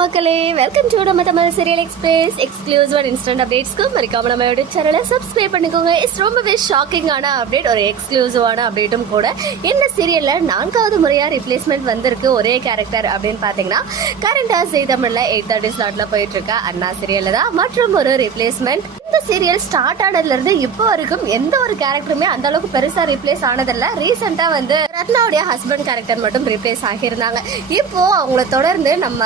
மக்களே welcome to நம்ம Tamil serial express exclusive and instant அப்டேட்ஸ்க்கு மறக்காம நம்ம யூடியூப் சேனலை சப்ஸ்கிரைப் பண்ணிக்கோங்க. இட்ஸ் ரொம்பவே ஷாக்கிங்கான அப்டேட் ஒரு எக்ஸ்க்ளூசிவான அப்டேட்டும் கூட. இந்த சீரியலில் நான்காவது முறையாக ரிப்ளேஸ்மெண்ட் வந்திருக்கு ஒரே கேரக்டர் அப்படின்னு பார்த்தீங்கன்னா கரண்டா ஜெய் தமிழில் எயிட் தேர்ட்டி ஸ்லாட்டில் போயிட்டு அண்ணா சீரியலில் தான். மற்றும் ஒரு ரிப்ளேஸ்மெண்ட் இந்த சீரியல் ஸ்டார்ட் ஆனதுலேருந்து இப்போ வரைக்கும் எந்த ஒரு கேரக்டருமே அந்த அளவுக்கு பெருசாக ரிப்ளேஸ் ஆனதில்ல. ரீசெண்டாக வந்து ரத்னாவுடைய ஹஸ்பண்ட் கேரக்டர் மட்டும் ரிப்ளேஸ் ஆகியிருந்தாங்க. இப்போ அவங்கள தொடர்ந்து நம்ம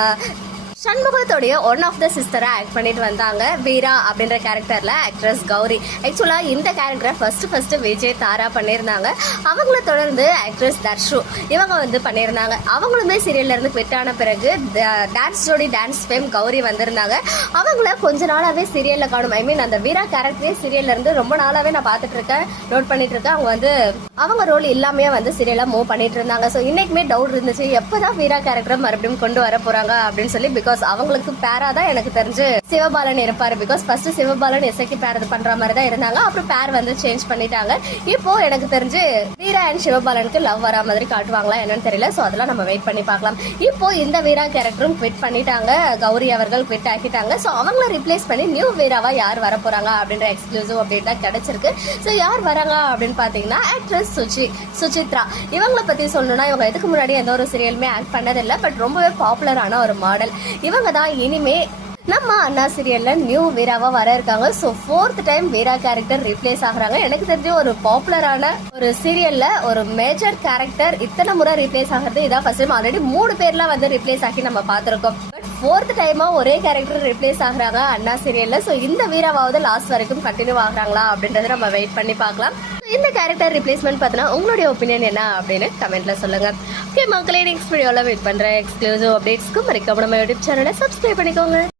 சண்முகத்தோடைய ஒன் ஆஃப் த சிஸ்டரை ஆக்ட் பண்ணிட்டு வந்தாங்க. வீரா அப்படின்ற கேரக்டர்ல ஆக்ட்ரஸ் கௌரி. ஆக்சுவலா இந்த கேரக்டரை ஃபர்ஸ்ட் ஃபர்ஸ்ட் விஜய் தாரா பண்ணியிருந்தாங்க அவங்கள தொடர்ந்து ஆக்ட்ரஸ் தர்ஷு இவங்க வந்து பண்ணியிருந்தாங்க அவங்களுமே சீரியல்ல இருந்து ஆன பிறகு டான்ஸ் ஜோடி டான்ஸ் ஃபேம் கௌரி வந்திருந்தாங்க. அவங்கள கொஞ்ச நாளாவே சீரியல்ல காணும். ஐ மீன் அந்த வீரா கேரக்டரே சீரியல்ல இருந்து ரொம்ப நாளாவே நான் பார்த்துட்டு இருக்கேன் நோட் பண்ணிட்டு இருக்கேன். அவங்க வந்து அவங்க ரோல் இல்லாமே வந்து சீரியலாக மூவ் பண்ணிட்டு இருந்தாங்க. ஸோ இன்னைக்குமே டவுட் இருந்துச்சு. எப்பதான் வீரா கேரக்டர் மறுபடியும் கொண்டு வர போறாங்க அப்படின்னு சொல்லி பிகாஸ் அவங்களுக்கு பேரா தான் எனக்கு தெரிஞ்சு சிவபாலன் இருப்பாரு. பிகாஸ் ஃபர்ஸ்ட் சிவபாலன் இசைக்கு பேர் இது பண்ற மாதிரி தான் இருந்தாங்க. அப்புறம் பேர் வந்து சேஞ்ச் பண்ணிட்டாங்க. இப்போ எனக்கு தெரிஞ்சு வீரா அண்ட் சிவபாலனுக்கு லவ் வரா மாதிரி காட்டுவாங்களா என்னன்னு தெரியல. ஸோ அதெல்லாம் நம்ம வெயிட் பண்ணி பார்க்கலாம். இப்போ இந்த வீரா கேரக்டரும் குவிட் பண்ணிட்டாங்க. கௌரி அவர்கள் குவிட் ஆக்கிட்டாங்க. ஸோ அவங்கள ரிப்ளேஸ் பண்ணி நியூ வீராவா யார் வர போறாங்க அப்படின்ற எக்ஸ்க்ளூசிவ் அப்டேட் தான் கிடைச்சிருக்கு. ஸோ யார் வராங்க அப்படின்னு பாத்தீங்கன்னா ஆக்ட்ரஸ் சுச்சி சுசித்ரா இவங்களை பத்தி சொல்லணும்னா இவங்க இதுக்கு முன்னாடி எந்த ஒரு சீரியலுமே ஆக்ட் பண்ணதில்லை. பட் ரொம்பவே பாப்புலரான ஒரு மாடல் இவங்க தான் இனிமே நம்ம அண்ணா சீரியல்ல நியூ வீராவா வர இருக்காங்க. So fourth time Veera character replace ஆகுறாங்க. எனக்கு தெரிஞ்சு ஒரு பாப்புலரான ஒரு சீரியல்ல ஒரு மேஜர் கேரக்டர் இத்தனை முறை ரீப்ளேஸ் ஆகிறது இதான் ஃபர்ஸ்ட் டைம் ஆல்ரெடி மூணு பேர்லாம் வந்து ரீப்ளேஸ் ஆகி நம்ம பார்த்துருக்கோம். பட் ஃபோர்த் டைமா ஒரே கேரக்டர் ரீப்ளேஸ் ஆகுறாங்க அண்ணா சீரியல்ல ஸோ இந்த வீராவாவது லாஸ்ட் வரைக்கும் கண்டினியூ ஆகுறாங்களா அப்படின்றத நம்ம வெயிட் பண்ணி பார்க்கலாம். இந்த கேரக்டர் ரிப்ளேஸ்மெண்ட் பார்த்தனா உங்களுடைய ஒப்பீனியன் என்ன அப்படின்னு கமெண்ட்ல சொல்லுங்க. ஓகே மக்களே நெக்ஸ்ட் வீடியோல வெயிட் பண்ற எக்ஸ்க்ளூசிவ் அப்டேட்ஸ்க்கு மறக்காம நம்ம யூடியூப் சேனலை சப்ஸ்கிரைப் பண்ணிக்கோங்க.